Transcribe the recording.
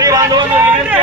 गाडी बांधवांना विनंती